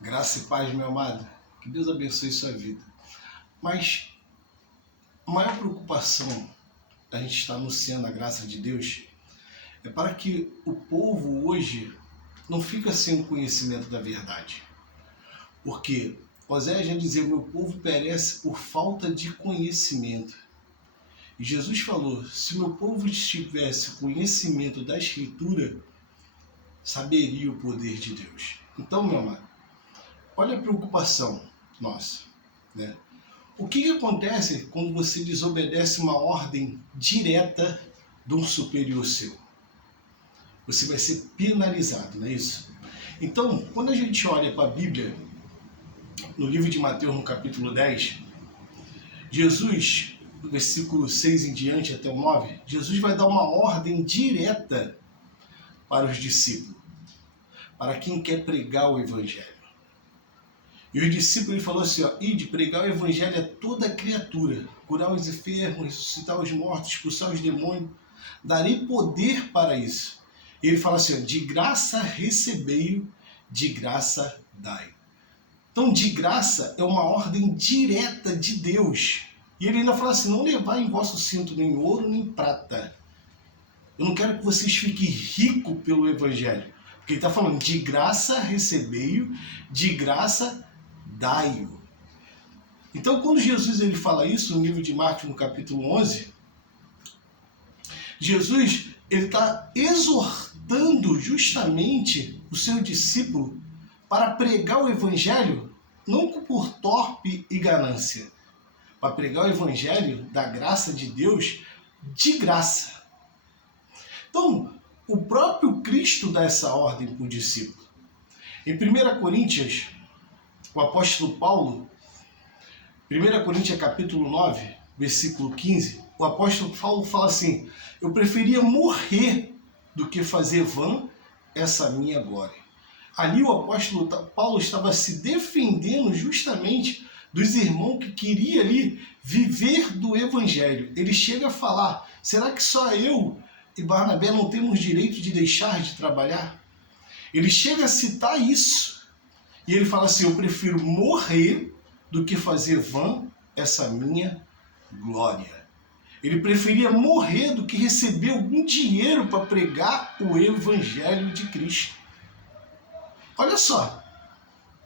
Graça e paz, meu amado. Que Deus abençoe sua vida. Mas a maior preocupação da gente estar anunciando a graça de Deus é para que o povo hoje não fique sem o conhecimento da verdade. Porque Oséias já dizia: o meu povo perece por falta de conhecimento. E Jesus falou: se o meu povo tivesse conhecimento da Escritura, saberia o poder de Deus. Então, meu amado, olha a preocupação nossa, né? O que acontece quando você desobedece uma ordem direta de um superior seu? Você vai ser penalizado, não é isso? Então, quando a gente olha para a Bíblia, no livro de Mateus, no capítulo 10, Jesus, do versículo 6 em diante até o 9, Jesus vai dar uma ordem direta para os discípulos, para quem quer pregar o Evangelho. E os discípulos, ele falou assim, ide pregar o evangelho a toda criatura, curar os enfermos, ressuscitar os mortos, expulsar os demônios, darei poder para isso. E ele fala assim, de graça recebei, de graça dai. Então, de graça é uma ordem direta de Deus. E ele ainda fala assim, não levai em vosso cinto nem ouro nem prata. Eu não quero que vocês fiquem ricos pelo evangelho. Porque ele está falando, de graça recebei, de graça dai-o. Então, quando Jesus ele fala isso no livro de Marcos, no capítulo 11, Jesus ele está exortando justamente o seu discípulo para pregar o evangelho não por torpe e ganância, para pregar o evangelho da graça de Deus de graça. Então, o próprio Cristo dá essa ordem para o discípulo. Em 1 Coríntios, o apóstolo Paulo, 1 Coríntios capítulo 9, versículo 15, o apóstolo Paulo fala assim, eu preferia morrer do que fazer vã essa minha glória. Ali o apóstolo Paulo estava se defendendo justamente dos irmãos que queriam ali viver do evangelho. Ele chega a falar, será que só eu e Barnabé não temos direito de deixar de trabalhar? Ele chega a citar isso. E ele fala assim, eu prefiro morrer do que fazer vã essa minha glória. Ele preferia morrer do que receber algum dinheiro para pregar o evangelho de Cristo. Olha só,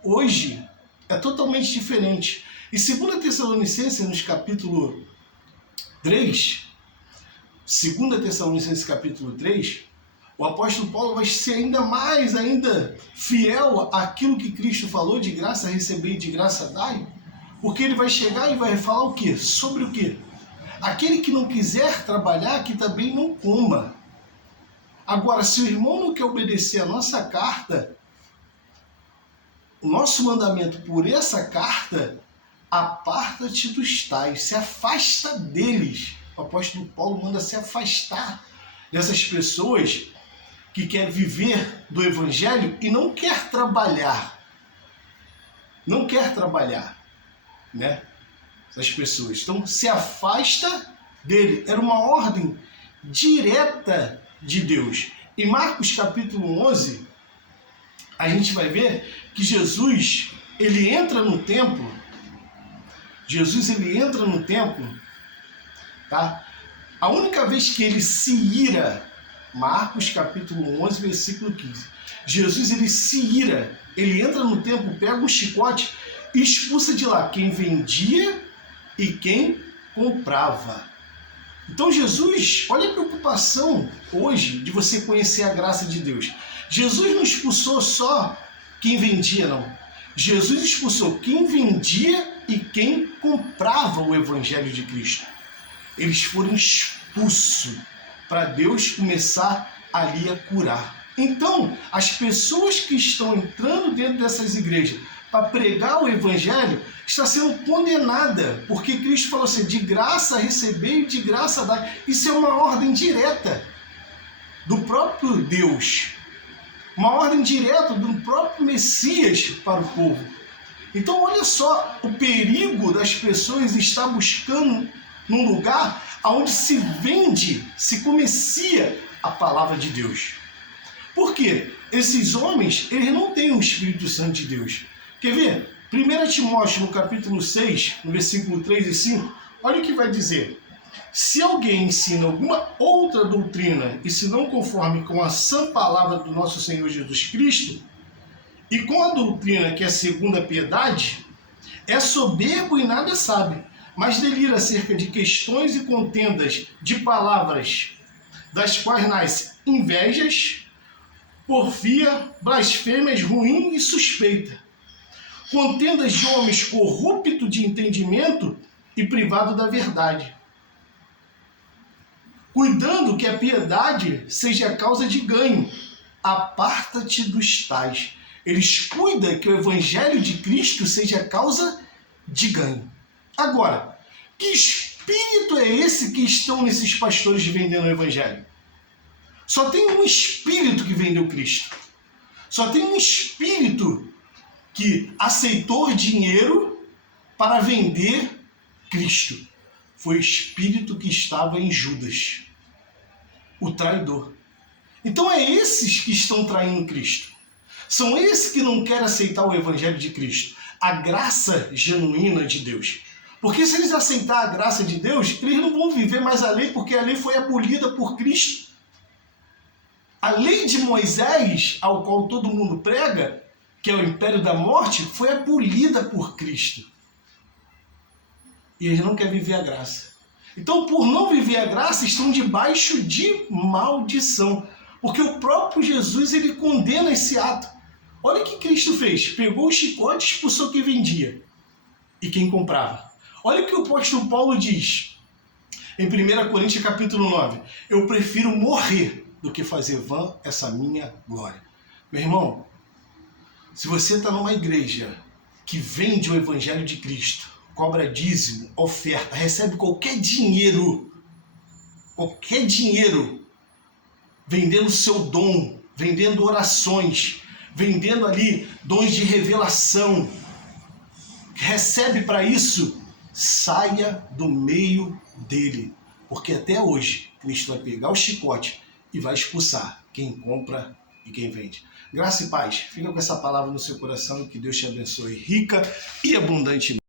hoje é totalmente diferente. E 2 Tessalonicenses, nos capítulo 3, 2 Tessalonicenses capítulo 3, o apóstolo Paulo vai ser ainda fiel àquilo que Cristo falou, de graça receber e de graça dai, porque ele vai chegar e vai falar o quê? Sobre o quê? Aquele que não quiser trabalhar, que também não coma. Agora, se o irmão não quer obedecer a nossa carta, o nosso mandamento por essa carta, aparta-te dos tais, se afasta deles. O apóstolo Paulo manda se afastar dessas pessoas que quer viver do evangelho e não quer trabalhar. Não quer trabalhar, né? Essas pessoas. Então, se afasta dele. Era uma ordem direta de Deus. Em Marcos capítulo 11, a gente vai ver que Jesus, ele entra no templo. Jesus, ele entra no templo, tá? A única vez que ele se ira, Marcos capítulo 11, versículo 15. Jesus, ele se ira, ele entra no templo, pega um chicote e expulsa de lá quem vendia e quem comprava. Então Jesus, olha a preocupação hoje de você conhecer a graça de Deus. Jesus não expulsou só quem vendia, não. Jesus expulsou quem vendia e quem comprava o evangelho de Cristo. Eles foram expulsos para Deus começar ali a curar. Então, as pessoas que estão entrando dentro dessas igrejas para pregar o evangelho estão sendo condenadas, porque Cristo falou assim, de graça receber e de graça dar. Isso é uma ordem direta do próprio Deus, uma ordem direta do próprio Messias para o povo. Então, olha só o perigo das pessoas estar buscando num lugar onde se vende, se comercia a palavra de Deus. Por quê? Esses homens, eles não têm o Espírito Santo de Deus. Quer ver? 1 Timóteo, no capítulo 6, no versículo 3 e 5, olha o que vai dizer. Se alguém ensina alguma outra doutrina e se não conforme com a sã palavra do nosso Senhor Jesus Cristo, e com a doutrina que é segundo a piedade, é soberbo e nada sabe, mas delira acerca de questões e contendas de palavras, das quais nascem invejas, porfia, blasfêmias, ruim e suspeita, contendas de homens corruptos de entendimento e privado da verdade, cuidando que a piedade seja a causa de ganho. Aparta-te dos tais. Eles cuidam que o evangelho de Cristo seja a causa de ganho. Agora, que espírito é esse que estão nesses pastores vendendo o evangelho? Só tem um espírito que vendeu Cristo. Só tem um espírito que aceitou dinheiro para vender Cristo. Foi o espírito que estava em Judas, o traidor. Então é esses que estão traindo Cristo. São esses que não querem aceitar o evangelho de Cristo, a graça genuína de Deus. Porque se eles aceitarem a graça de Deus, eles não vão viver mais a lei, porque a lei foi abolida por Cristo. A lei de Moisés, ao qual todo mundo prega, que é o império da morte, foi abolida por Cristo. E eles não querem viver a graça. Então, por não viver a graça, estão debaixo de maldição. Porque o próprio Jesus, ele condena esse ato. Olha o que Cristo fez. Pegou o chicote e expulsou quem vendia e quem comprava. Olha o que o apóstolo Paulo diz em 1 Coríntios capítulo 9. Eu prefiro morrer do que fazer vã essa minha glória. Meu irmão, se você está numa igreja que vende o evangelho de Cristo, cobra dízimo, oferta, recebe qualquer dinheiro, vendendo seu dom, vendendo orações, vendendo ali dons de revelação, recebe para isso, saia do meio dele, porque até hoje Cristo vai pegar o chicote e vai expulsar quem compra e quem vende. Graça e paz, fica com essa palavra no seu coração e que Deus te abençoe rica e abundantemente.